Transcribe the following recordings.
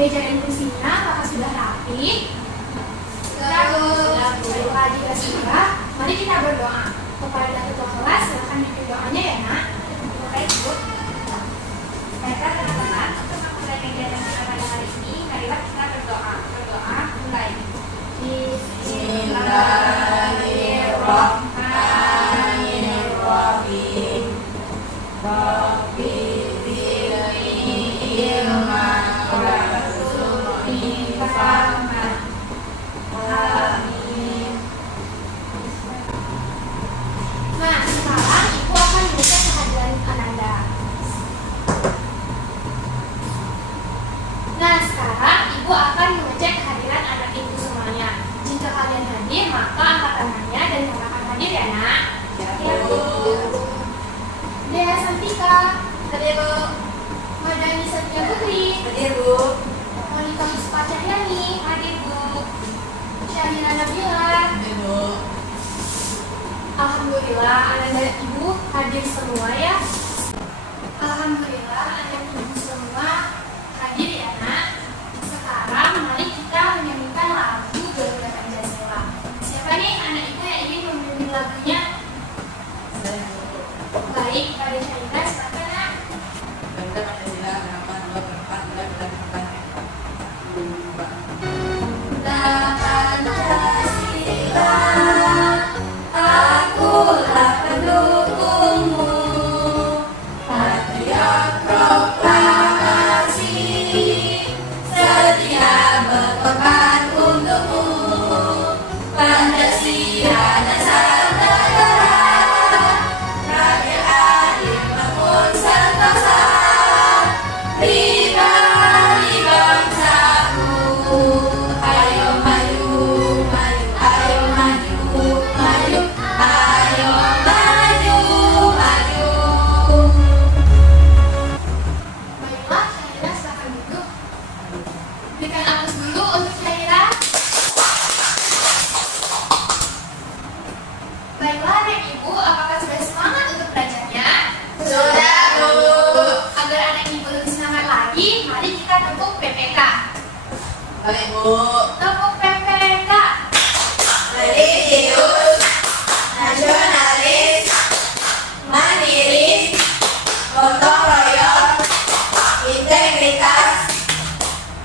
Meja dan kursinya apakah sudah rapi? Sudah. Baiklah, jika sudah, mari kita berdoa. Kepada ketua kelas, silakan pimpin doanya ya, Nak. Baik, Bu. Baiklah, teman-teman, untuk memulai kegiatan kita pada hari ini, marilah kita berdoa. Berdoa mulai. Bismillahirrahmanirrahim. Rabbi zidni ilman warzuqni fahman. Amin. Nah, sekarang Ibu akan mengecek kehadiran Ananda. Nah, sekarang Ibu akan mengecek kehadiran anak Ibu semuanya. Jika kalian hadir, maka angkat tangannya dan katakan hadir ya, Nak. Ya, Bu. Dea Santika, Hadir, Bu. Madani Satya Putri, Hadir, Bu. Monika Puspa Cahyani, Hadir, Bu. Syahira Nabila. Hadir, Bu. Alhamdulillah, anak dan ibu hadir semua ya. Alhamdulillah, anak ibu semua hadir ya, Nak. Sekarang mari kita menyanyikan lagu Garuda Pancasila. Siapa nih anak ibu yang ingin memimpin lagunya? Baik, pada Syahira, silakan, Nak. Garuda Pancasila, halaman 24, dan Pancasila. Akulah pendukungmu, patriot proklamasi, sedia berkorban untukmu, Pancasila Nusantara, rakyat adil makmur sentosa, pribadi bangsaku, ayo maju, maju, ayo maju, maju. Ayo maju, maju. Baiklah, Syahira, silakan duduk. Berikan aplaus dulu untuk Syahira. Baiklah, anak ibu, apakah sudah semangat untuk belajarnya? Sudah, Bu. Agar anak ibu lebih semangat lagi, mari kita tepuk PPK. Baik, Bu. Tepuk PPK. Religius, nasionalis, mandiri, gotong royong, integritas,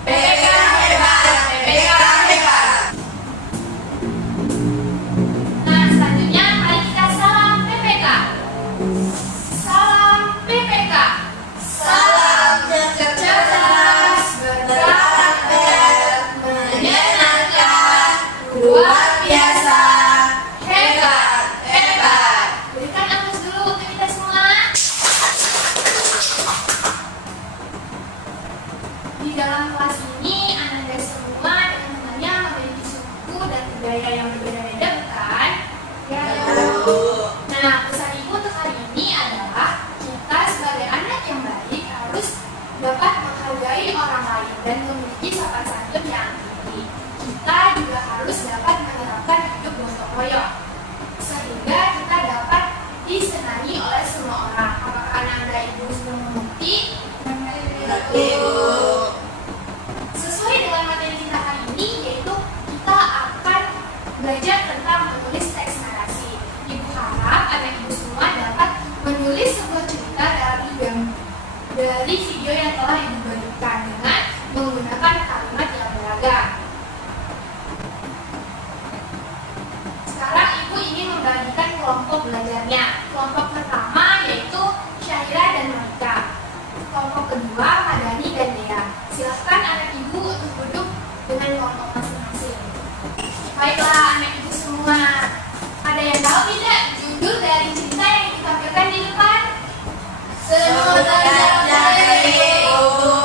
PPK hebat, PPK hebat. Nah, selanjutnya mari kita salam PPK. Salam PPK. Salam cerdas, berkarakter, menyenangkan, luar biasa, hebat, hebat. Berikan aplaus dulu untuk kita semua. Di dalam kelas ini, Ananda semua dan teman-temannya memiliki suku dan budaya yang berbeda-beda, bukan? Ya, Bu. Nah, pesan ibu untuk hari ini adalah kita sebagai anak yang baik harus dapat menghargai orang lain dan memiliki sopan santun yang tinggi. Kita juga harus dapat menerapkan hidup gotong royong sehingga kita dapat disenangi oleh semua orang. Apakah anak-anak ibu sudah mengerti? Ngerti, Bu. Sesuai dengan materi kita hari ini, yaitu kita akan belajar tentang menulis teks narasi. Ibu harap anak ibu semua dapat menulis sebuah cerita dari video yang telah ibu berikan dengan menggunakan kalimat yang beragam. Sekarang ibu ingin membagikan kelompok belajarnya. Kelompok pertama yaitu Syahira dan Monika. Kelompok kedua Madani dan Dea. Silahkan anak ibu untuk duduk dengan kelompok masing-masing. Baiklah anak ibu semua, ada yang tahu tidak judul dari cerita yang ditampilkan di depan? Semuanya jadi, Bu.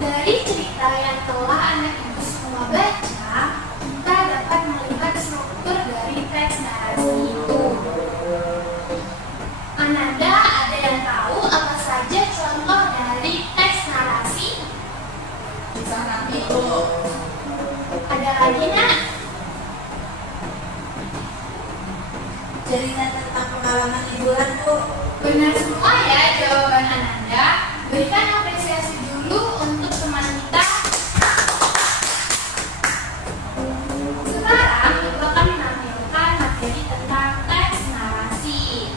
Dari cerita yang telah anak ibu semua baca, kita dapat melihat struktur dari teks narasi itu. Ananda, ada yang tahu apa saja contoh dari teks narasi? Kisah Nabi, Bu. Ada lagi, Nak? Cerita tentang pengalaman liburan, Bu. Benar semua ya jawaban Ananda. Berikan apresiasi dulu untuk teman kita. Sekarang ibu akan menampilkan materi tentang teks narasi.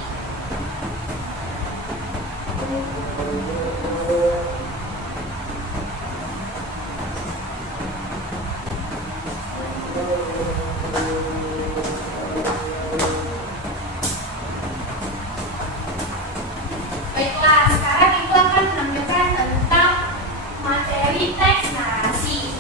Baiklah, sekarang ibu akan menampilkan tentang materi teks narasi.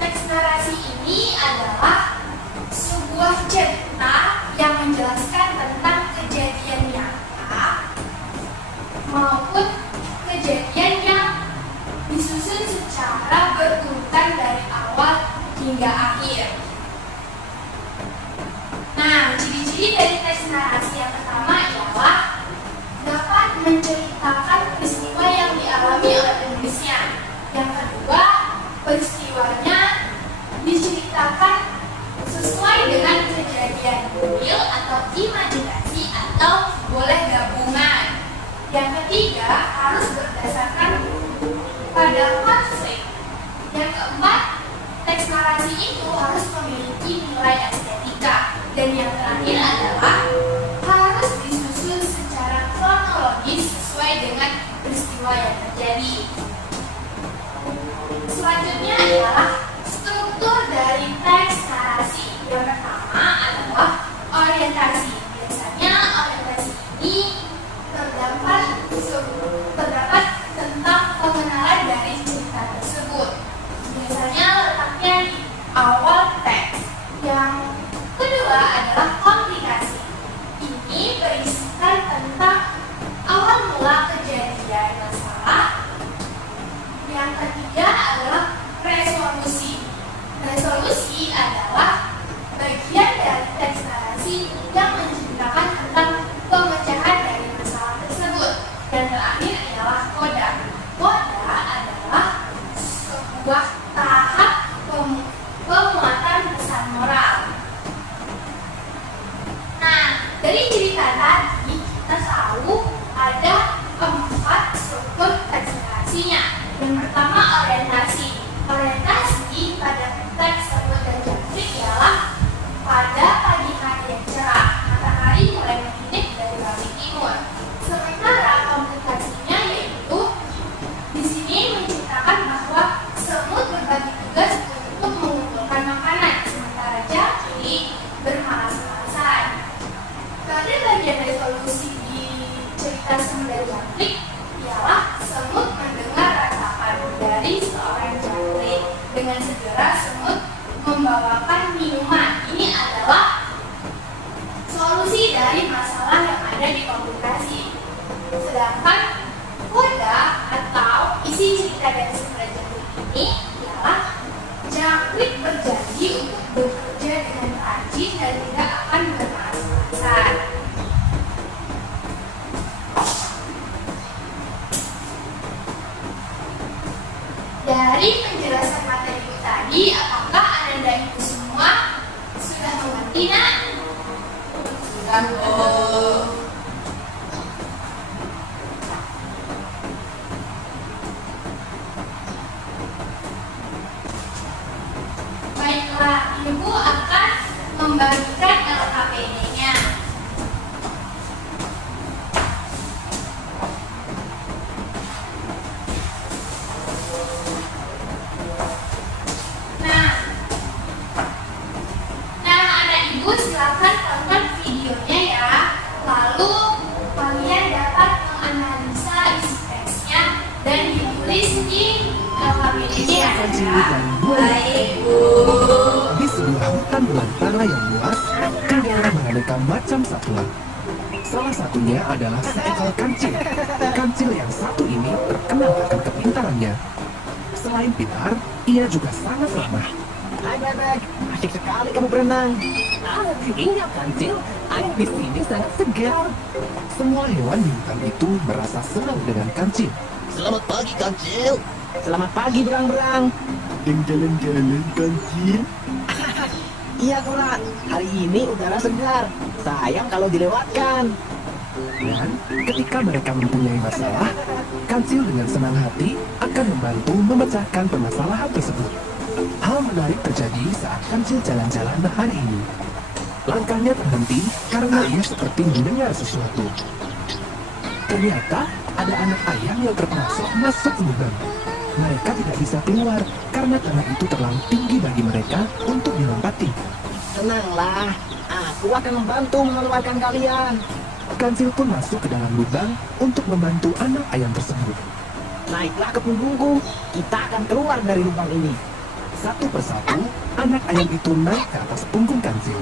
Teks narasi ini adalah sebuah cerita yang menjelaskan tentang kejadian nyata maupun kejadian yang disusun secara berurutan dari awal hingga akhir. Nah, ciri-ciri dari teks narasi yang pertama ialah dapat menceritakan peristiwa yang dialami oleh penulisnya. Yang kedua, peristiwanya diceritakan sesuai dengan kejadian real atau imajinasi atau boleh gabungan. Yang ketiga, harus berdasarkan pada konflik. Yang keempat, teks narasi itu harus memiliki nilai estetika. Dan yang terakhir adalah harus disusun secara kronologis sesuai dengan peristiwa yang terjadi. Selanjutnya adalah struktur dari teks narasi. Yang pertama adalah orientasi. Biasanya orientasi ini terdapat tentang pengenalan dari cerita tersebut. Biasanya letaknya di awal teks. Yang kedua adalah komplikasi. Ini berisikan tentang awal mula kejadian masalah. Yang ketiga adalah resolusi. Resolusi adalah bagian dari teks narasi yang menceritakan tentang pemecahan dari masalah tersebut. Dan terakhir adalah koda. Koda adalah sebuah tahap pemuatan pesan moral. Nah, dari cerita tadi kita tahu ada 4 struktur teks narasinya. Yang pertama, orientasi. Orientasi pada teks tersebut dan jangkrik ialah pada pagi hari yang cerah, matahari mulai menyinip dari langit timur. Sementara komplikasinya yaitu di sini menceritakan bahwa semut berbagi tugas untuk mengumpulkan makanan, sementara jangkrik bermalas-malasan. Pada bagian resolusi di cerita semut dan jangkrik ialah semut mendengar ratapan dari seorang jangkrik. Dengan segera semut membawakan minuman. Ini adalah solusi dari masalah yang ada di komplikasi. Sedangkan koda atau isi cerita dari semut dan jangkrik ini ialah jangkrik berjanji untuk bekerja dengan rajin dan tidak akan bermalas-malasan. Dari penjelasan materi itu tadi, apakah Ananda ibu semua sudah mengerti, Nak? Sudah, Bu. Baiklah, ibu akan membagikan LKPD-nya. Nah, anak ibu silakan tonton videonya ya. Lalu kalian dapat menganalisa isi teksnya dan ditulis di LKPD-nya ya. Baik, Bu. Di sebuah hutan belantara yang luas, ada beraneka macam satwa. Salah satunya adalah seekor kancil. Kancil yang satu ini terkenal sekitarnya. Selain pintar, ia juga sangat ramah. Hai bebek, asik sekali kamu berenang. Iya Kancil, air di sini sangat segar. Semua hewan di hutan itu merasa senang dengan Kancil. Selamat pagi Kancil. Selamat pagi berang-berang. Yang jalan-jalan Kancil. Iya Kura, hari ini udara segar. Sayang kalau dilewatkan. Dan ketika mereka mempunyai masalah, Kancil dengan senang hati akan membantu memecahkan permasalahan tersebut. Hal menarik terjadi saat Kancil jalan-jalan hari ini. Langkahnya terhenti karena ia seperti mendengar sesuatu. Ternyata ada anak ayam yang terperosok masuk lubang. Mereka tidak bisa keluar karena tanah itu terlalu tinggi bagi mereka untuk dilompati. Tenanglah, aku akan membantu mengeluarkan kalian. Kancil pun masuk ke dalam lubang untuk membantu anak ayam tersebut. Naiklah ke punggungku, kita akan keluar dari lubang ini. Satu persatu, anak ayam itu naik ke atas punggung Kancil.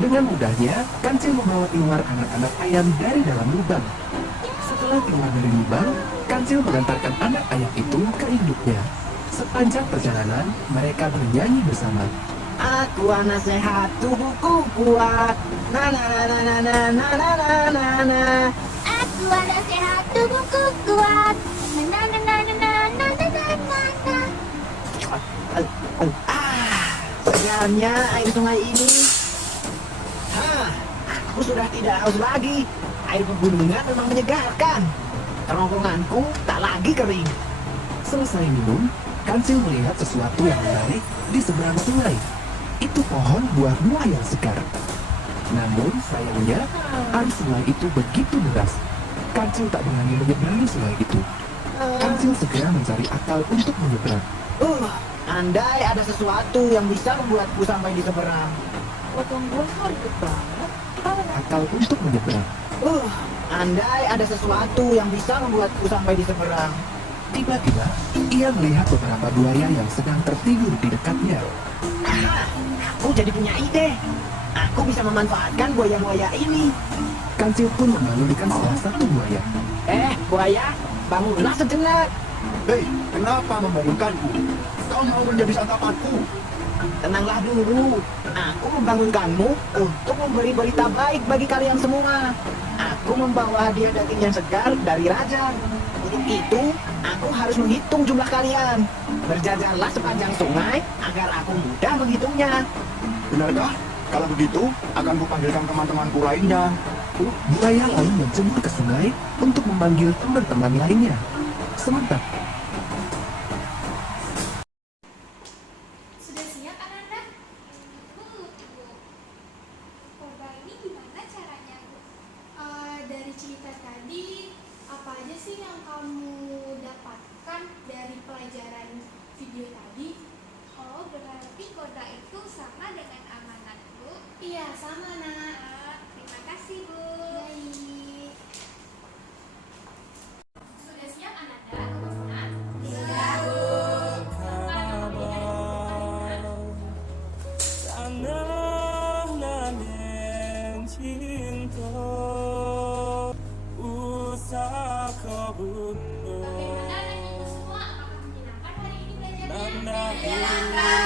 Dengan mudahnya, Kancil membawa keluar anak-anak ayam dari dalam lubang. Setelah keluar dari lubang, Kancil mengantarkan anak ayam itu ke induknya. Sepanjang perjalanan, mereka bernyanyi bersama. Aku anak sehat, tubuhku kuat. Na na na na na na na na na na na. Aku anak sehat, tubuhku kuat. Na na na na na na na na na na. Segarnya air sungai ini. Aku sudah tidak haus lagi. Air pegunungan memang menyegarkan. Kerongkonganku tak lagi kering. Selesai minum, Kancil melihat sesuatu yang menarik di seberang sungai. Itu pohon buah-buah yang segar. Namun sayangnya, arus sungai itu begitu deras. Kancil tak berani menyeberangi sungai itu. Kancil segera mencari akal untuk menyeberang. Andai ada sesuatu yang bisa membuatku sampai di seberang. Akal untuk menyeberang. Andai ada sesuatu yang bisa membuatku sampai di seberang. Tiba-tiba, ia melihat beberapa buaya yang sedang tertidur di dekatnya. Aku jadi punya ide. Aku bisa memanfaatkan buaya-buaya ini. Kancil pun membangunkan salah satu buaya. Buaya, bangunlah sejenak. Hei, kenapa membangunkanku? Kau mau menjadi santapanku? Tenanglah dulu. Aku membangunkanmu untuk memberi berita baik bagi kalian semua. Aku membawa hadiah daging yang segar dari raja. Untuk itu, aku harus menghitung jumlah kalian. Berjajarlah sepanjang sungai agar aku mudah menghitungnya. Benarkah? Kalau begitu, akan kupanggilkan teman-temanku lainnya. Buaya lalu menjemur ke sungai untuk memanggil teman-teman lainnya. Sementara Sudah siap Ananda? Tunggu. Coba ini gimana caranya? Dari cerita tadi, apa aja sih yang kamu dapatkan dari pelajaran video tadi? Oh, berarti koda itu sama dengan amanat, Bu. Iya, sama nak. Terima kasih, Bu. Baik. Sudah siap Ananda? Teman-teman? Tanah nanen cinta usah kebun Bagaimana anak ibu semua? Apakah menyenangkan hari ini belajarnya? Menyenangkan.